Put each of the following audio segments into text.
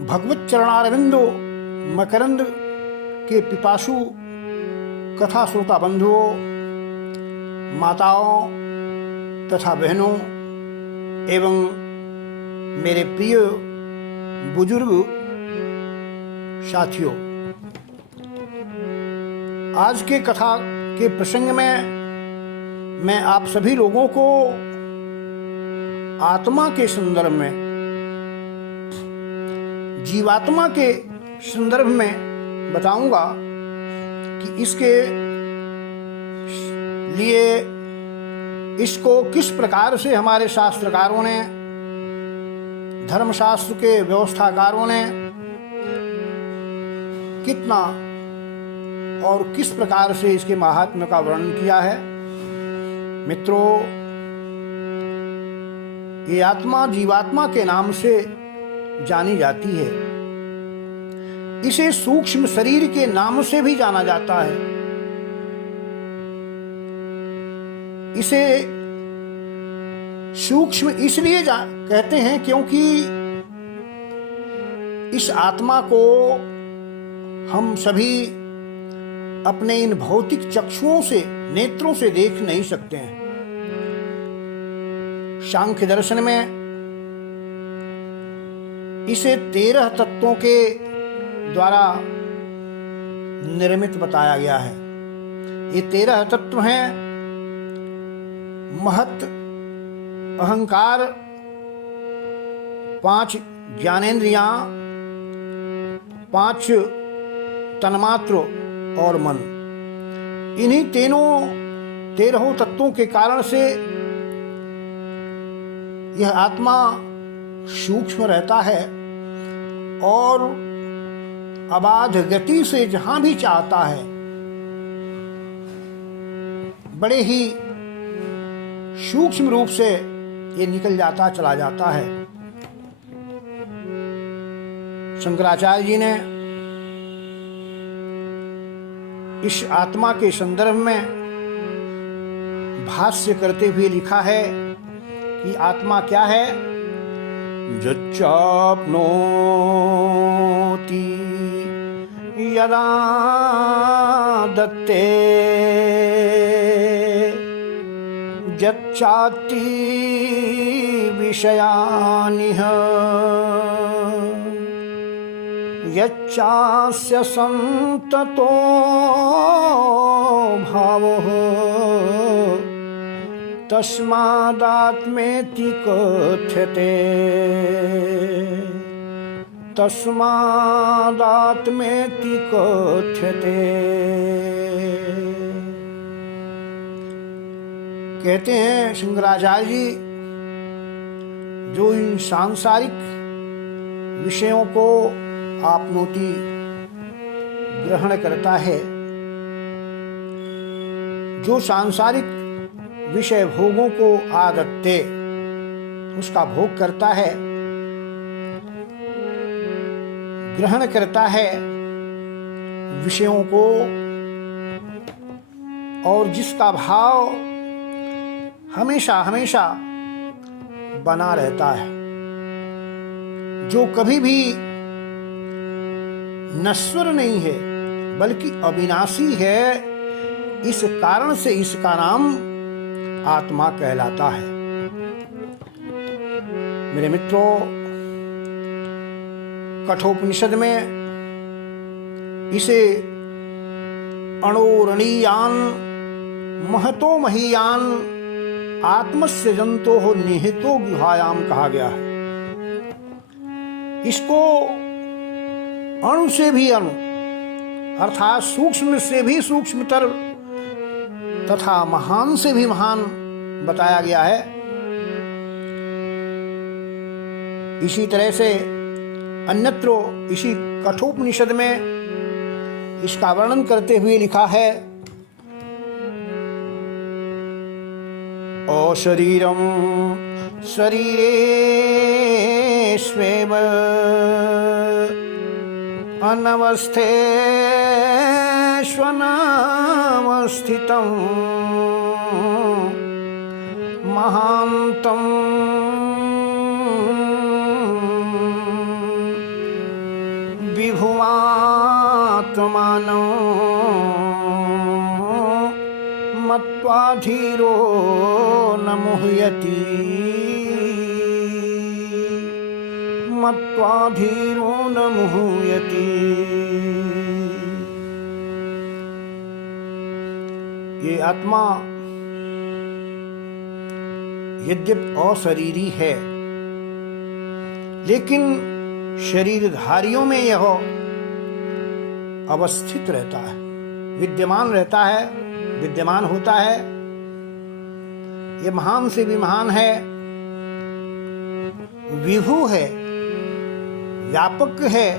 भगवत चरणारविंदो मकरंद के पिपासु कथा श्रोता बंधुओं, माताओं तथा बहनों एवं मेरे प्रिय बुजुर्ग साथियों, आज के कथा के प्रसंग में मैं आप सभी लोगों को आत्मा के संदर्भ में, जीवात्मा के संदर्भ में बताऊंगा कि इसके लिए इसको किस प्रकार से हमारे शास्त्रकारों ने, धर्मशास्त्र के व्यवस्थाकारों ने कितना और किस प्रकार से इसके महात्म्य का वर्णन किया है। मित्रों, ये आत्मा जीवात्मा के नाम से जानी जाती है। इसे सूक्ष्म शरीर के नाम से भी जाना जाता है। इसे सूक्ष्म इसलिए कहते हैं क्योंकि इस आत्मा को हम सभी अपने इन भौतिक चक्षुओं से, नेत्रों से देख नहीं सकते हैं। सांख्य दर्शन में इसे 13 तत्वों के द्वारा निर्मित बताया गया है। ये 13 तत्व हैं: महत, अहंकार, 5 ज्ञानेंद्रियां, 5 तन्मात्र और मन। इन्हीं 13 तत्वों के कारण से यह आत्मा सूक्ष्म रहता है और अबाध गति से जहां भी चाहता है बड़े ही सूक्ष्म रूप से ये निकल जाता, चला जाता है। शंकराचार्य जी ने इस आत्मा के संदर्भ में भाष्य करते हुए लिखा है कि आत्मा क्या है। यच्चाप्नोति यदा दत्ते यच्चाति विषयानिह यच्चास्य संततो भावः तस्मादात्मेति कथ्यते तस्मादात्मेति कथ्यते। कहते हैं शंकराचार्य जी, जो इन सांसारिक विषयों को आपनोति ग्रहण करता है, जो सांसारिक विषय भोगों को आदत्ते उसका भोग करता है, ग्रहण करता है विषयों को, और जिसका भाव हमेशा हमेशा बना रहता है, जो कभी भी नश्वर नहीं है बल्कि अविनाशी है, इस कारण से इसका नाम आत्मा कहलाता है। मेरे मित्रों, कठोपनिषद में इसे अणोरणीयान महतो महीयान आत्मस्य जंतो हो निहितो गुहायाम कहा गया है। इसको अणु से भी अणु अर्थात सूक्ष्म से भी सूक्ष्मतर तथा महान से भी महान बताया गया है। इसी तरह से अन्यत्र इसी कठोपनिषद में इसका वर्णन करते हुए लिखा है, अशरीरम शरीरेष्वेव अनवस्थेष्वनावस्थितं महान्तं आत्मानं मत्वा धीरो न मुह्यति, मत्वा धीरो न मुह्यति। ये आत्मा यद्यपि अशरीरी है, लेकिन शरीरधारियों में यह अवस्थित रहता है, विद्यमान रहता है, विद्यमान होता है। ये महान से भी महान है, विभु है, व्यापक है।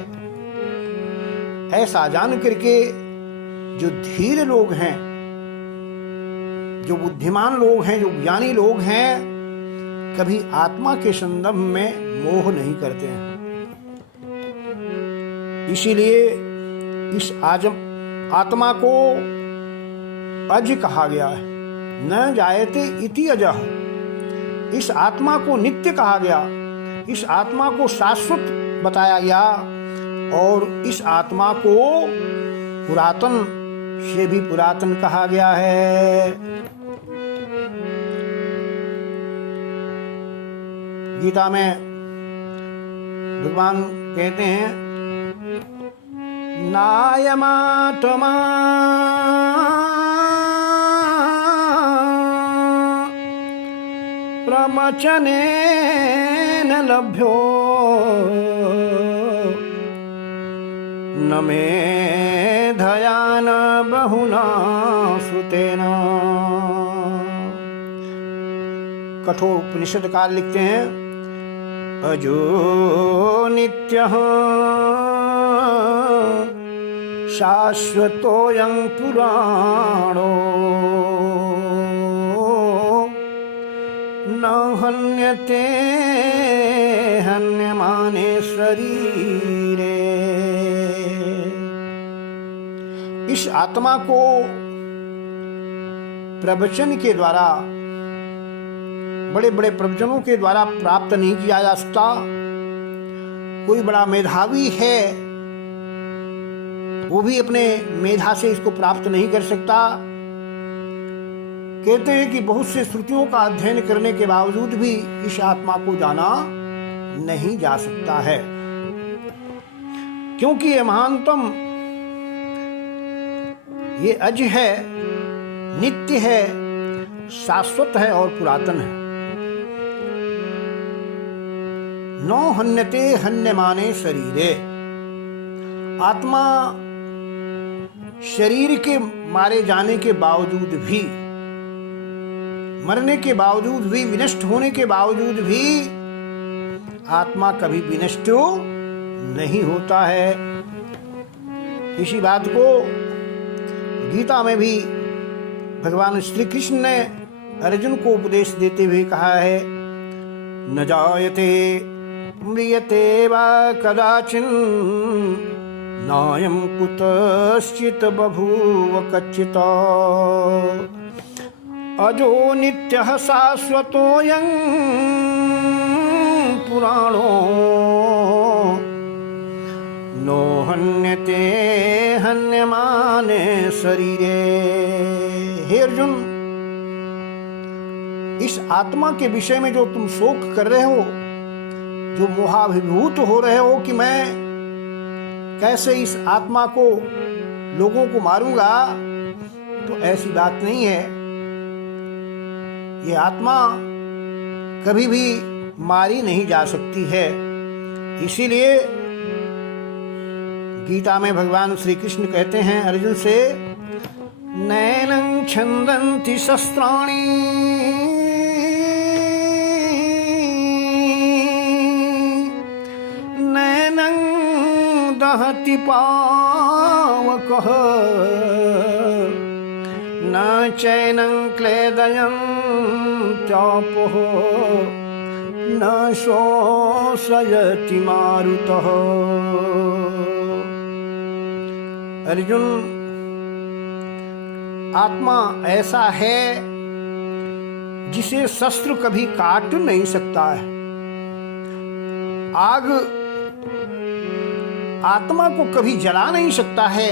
ऐसा जान करके जो धीर लोग हैं, जो बुद्धिमान लोग हैं, जो ज्ञानी लोग हैं, कभी आत्मा के संदर्भ में मोह नहीं करते हैं। इसीलिए इस आत्मा को अज कहा गया है, न जायते इति अजः। इस आत्मा को नित्य कहा गया, इस आत्मा को शाश्वत बताया गया, और इस आत्मा को पुरातन से भी पुरातन कहा गया है। गीता में भगवान कहते हैं, नायमात्मा प्रवचनेन लभ्यो न मेधया न बहुना श्रुतेन। कठोर उपनिषद काल लिखते हैं, अजो नित्यः शाश्वतोऽयं पुराणो न हन्यते हन्यमाने शरीरे। इस आत्मा को प्रवचन के द्वारा, बड़े बड़े प्रवचनों के द्वारा प्राप्त नहीं किया जा सकता। कोई बड़ा मेधावी है, वो भी अपने मेधा से इसको प्राप्त नहीं कर सकता। कहते हैं कि बहुत से श्रुतियों का अध्ययन करने के बावजूद भी इस आत्मा को जाना नहीं जा सकता है, क्योंकि ये महानतम, ये अज है, नित्य है, शाश्वत है और पुरातन है। नो हन्यते हन्यमाने शरीरे। आत्मा शरीर के मारे जाने के बावजूद भी, मरने के बावजूद भी, विनष्ट होने के बावजूद भी आत्मा कभी विनष्ट नहीं होता है। इसी बात को गीता में भी भगवान श्री कृष्ण ने अर्जुन को उपदेश देते हुए कहा है, न जायते म्रियते वा कदाचिन् नायं कुतश्चित् बभूव कच्चित् अजो नित्यः शाश्वतोऽयं पुराणो नो हन्यते हन्यमाने शरीरे। हे अर्जुन, इस आत्मा के विषय में जो तुम शोक कर रहे हो, जो मोहाभिभूत हो रहे हो कि मैं कैसे इस आत्मा को, लोगों को मारूंगा, तो ऐसी बात नहीं है। ये आत्मा कभी भी मारी नहीं जा सकती है। इसीलिए गीता में भगवान श्री कृष्ण कहते हैं अर्जुन से, नैनं छन्दन्ति शस्त्राणि नैनं दहति पावकः न चैनं क्लेदयन् चापोः न शोषयति मारुतः। अर्जुन, आत्मा ऐसा है जिसे शस्त्र कभी काट नहीं सकता है। आग आत्मा को कभी जला नहीं सकता है,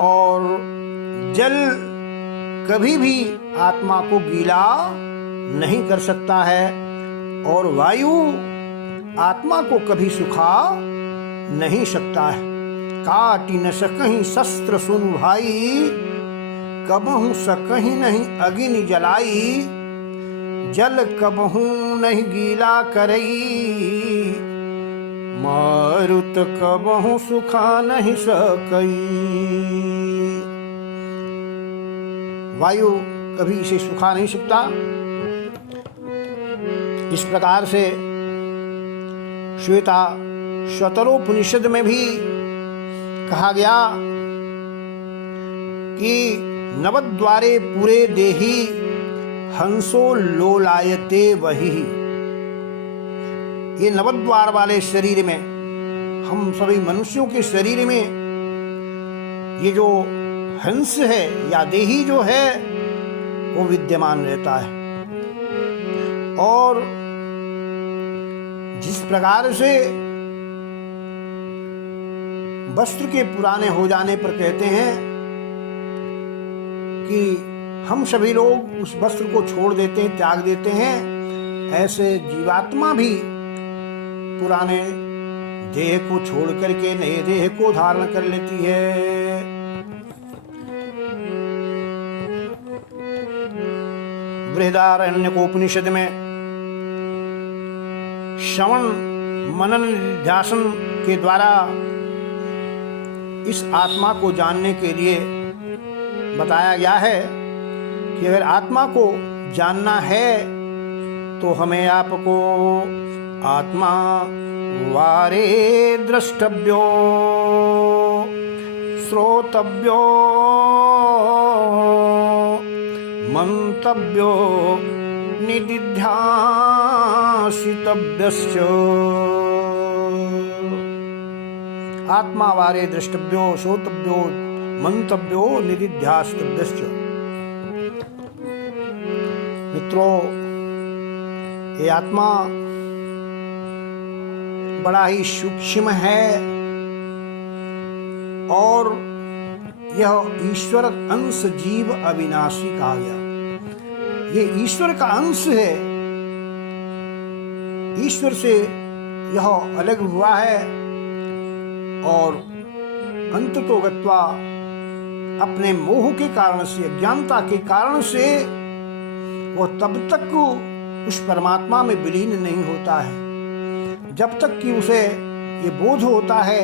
और जल कभी भी आत्मा को गीला नहीं कर सकता है, और वायु आत्मा को कभी सुखा नहीं सकता है। काटी न सकहीं शस्त्र सुन भाई, कबहू सकहीं नहीं अग्नि जलाई, जल कबहू नहीं गीला करई, मारुत कबहू सुखा नहीं सकई। वायु कभी इसे सुखा नहीं सकता। इस प्रकार से श्वेता शतरोपनिषद में भी कहा गया कि नवद्वारे पूरे देही हंसो लोलायते वही। ये नवद्वार वाले शरीर में, हम सभी मनुष्यों के शरीर में ये जो हंस है या देही जो है वो विद्यमान रहता है। और जिस प्रकार से वस्त्र के पुराने हो जाने पर कहते हैं कि हम सभी लोग उस वस्त्र को छोड़ देते हैं, त्याग देते हैं, ऐसे जीवात्मा भी पुराने देह को छोड़ करके नए देह को धारण कर लेती है। बृहदारण्यकोपनिषद में श्रवण मनन निध्यासन के द्वारा इस आत्मा को जानने के लिए बताया गया है कि अगर आत्मा को जानना है तो हमें आपको आत्मा वारे द्रष्टव्यो श्रोतव्यो मंतव्यो निदिध्यासितव्यश्च। आत्मा वारे द्रष्टव्यो श्रोतव्यो मंतव्यो निदिध्यासितव्यश्च। मित्रों, ये आत्मा बड़ा ही सूक्ष्म है और यह ईश्वर अंश जीव अविनाशी कहा गया। ये ईश्वर का अंश है, ईश्वर से यह अलग हुआ है और अंततो गत्वा अपने मोह के कारण से, अज्ञानता के कारण से वह तब तक उस परमात्मा में विलीन नहीं होता है जब तक कि उसे ये बोध होता है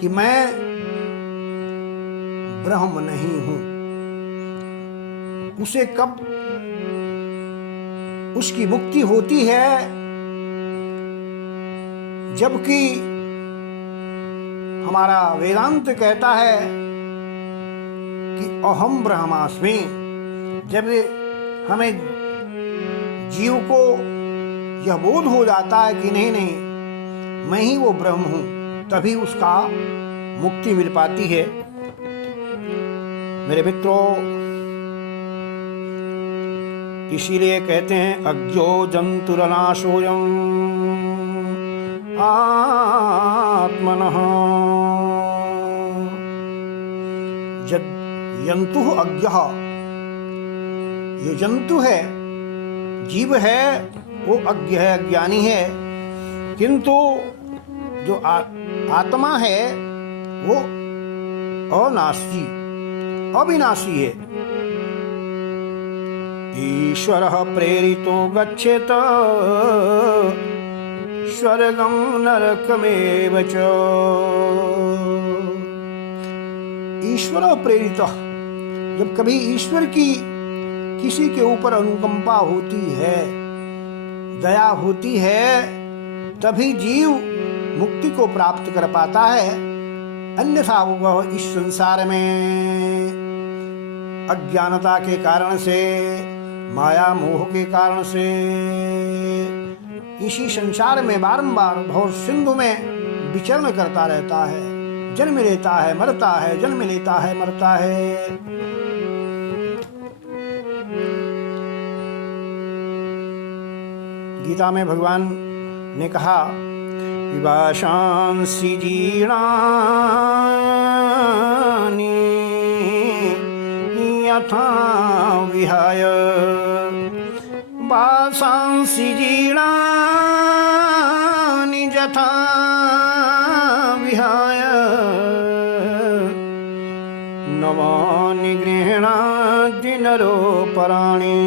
कि मैं ब्रह्म नहीं हूं। उसे कब उसकी मुक्ति होती है जबकि हमारा वेदांत कहता है कि अहम ब्रह्मास्मि। जब हमें जीव को यह बोध हो जाता है कि नहीं नहीं मैं ही वो ब्रह्म हूं, तभी उसका मुक्ति मिल पाती है। मेरे मित्रों, इसीलिए कहते हैं अज्ञो जंतुरनाशोऽयं आत्मनः जन्तुः अज्ञः। ये जंतु है, जीव है, वो अज्ञ है, अज्ञानी है, किंतु जो आत्मा है वो अनाशी अविनाशी है। ईश्वरः प्रेरितो गच्छेत स्वर्गं नरकमेव च। ईश्वर प्रेरित, जब कभी ईश्वर की किसी के ऊपर अनुकंपा होती है, दया होती है, तभी जीव मुक्ति को प्राप्त कर पाता है। अन्यथा वह इस संसार में अज्ञानता के कारण से, माया मोह के कारण से इसी संसार में बारंबार भव सिंधु में विचरण करता रहता है, जन्म लेता है मरता है, जन्म लेता है मरता है। गीता में भगवान ने कहा पिबाशांसि जीर्णानि यथा विहाय वासांसि जीर्णानि यथा विहाय नवानि गृह्णाति नरोपराणि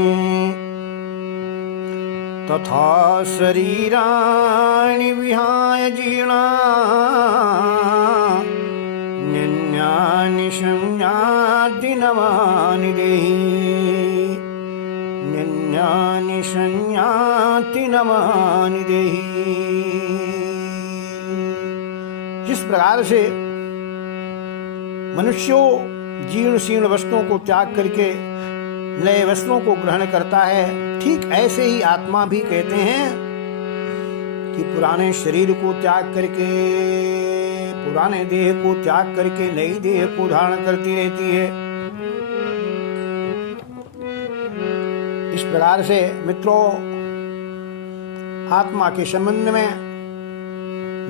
तथा शरीराणि विहाय जीर्णान्यन्यानि संयाति नवानि देहि अन्यानि संयाति नवानि देहि। जिस प्रकार से मनुष्यों जीर्ण शीर्ण वस्तुओं को त्याग करके नए वस्त्रों को ग्रहण करता है, ठीक ऐसे ही आत्मा भी कहते हैं कि पुराने शरीर को त्याग करके, पुराने देह को त्याग करके नई देह को धारण करती रहती है। इस प्रकार से मित्रों, आत्मा के संबंध में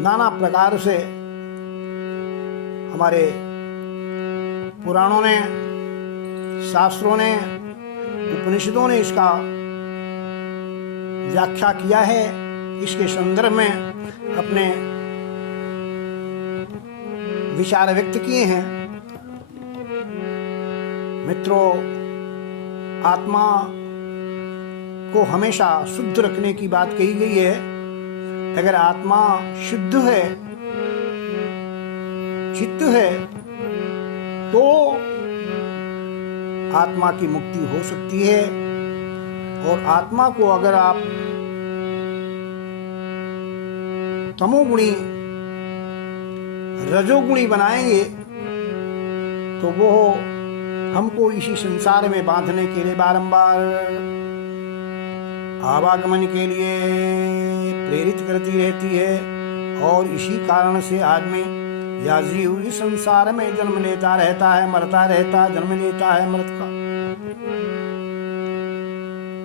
नाना प्रकार से हमारे पुराणों ने, शास्त्रों ने, उपनिषदों ने इसका व्याख्या किया है। इसके संदर्भ में अपने विचार व्यक्त किए हैं। मित्रों, आत्मा को हमेशा शुद्ध रखने की बात कही गई है। अगर आत्मा शुद्ध है, चित्त है, तो आत्मा की मुक्ति हो सकती है। और आत्मा को अगर आप तमोगुणी, रजोगुणी बनाएंगे तो वो हमको इसी संसार में बांधने के लिए बारंबार आवागमन के लिए प्रेरित करती रहती है। और इसी कारण से आदमी या जीव इस संसार में जन्म लेता रहता है, मरता रहता है, जन्म लेता है, मरता।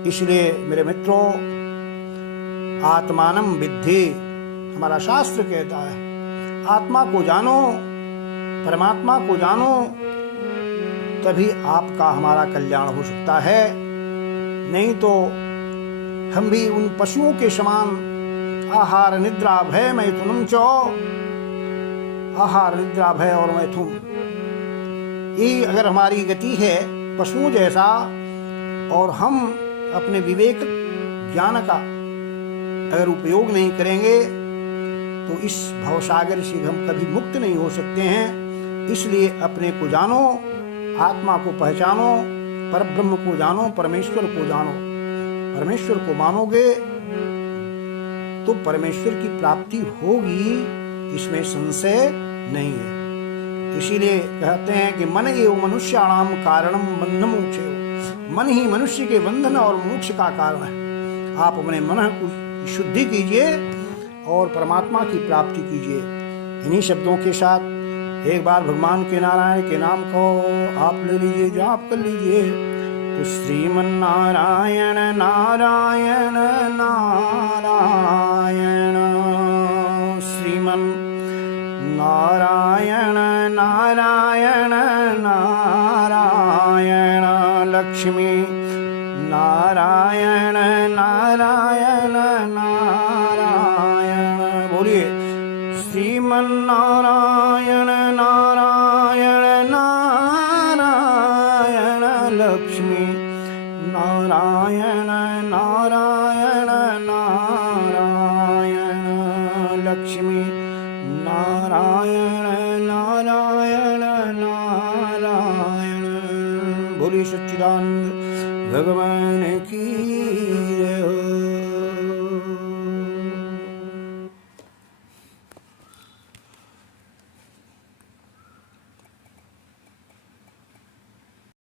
इसलिए मेरे मित्रों, आत्मानं विद्धि, हमारा शास्त्र कहता है, आत्मा को जानो, परमात्मा को जानो, तभी आपका हमारा कल्याण हो सकता है। नहीं तो हम भी उन पशुओं के समान आहार निद्रा भय मैथुनम चो, आहार निद्रा भय और मैथुन, ये अगर हमारी गति है पशुओं जैसा, और हम अपने विवेक ज्ञान का अगर उपयोग नहीं करेंगे तो इस भवसागर से हम कभी मुक्त नहीं हो सकते हैं। इसलिए अपने को जानो, आत्मा को पहचानो, परब्रह्म को जानो, परमेश्वर को जानो। परमेश्वर को मानोगे तो परमेश्वर की प्राप्ति होगी, इसमें संशय नहीं है। इसीलिए कहते हैं कि मन एव मनुष्याणाम कारणम बंधन मोक्षे, मन ही मनुष्य के बंधन और मोक्ष का कारण है। आप अपने मन को शुद्धि कीजिए और परमात्मा की प्राप्ति कीजिए। इन्हीं शब्दों के साथ एक बार भगवान के नारायण के नाम को आप ले लीजिए, जाप कर लीजिए। तो श्रीमन्नारायण नारायण नारायण, श्रीमन् नारायण नारायण नारायण, लक्ष्मी नारायण नारायण नारायण। बोलिए श्रीमन्नारायण नारायण नारायण, लक्ष्मी नारायण नारायण नारायण, लक्ष्मी नारायण नारायण नारायण। बोलिए सच्चिदानंद भगवान की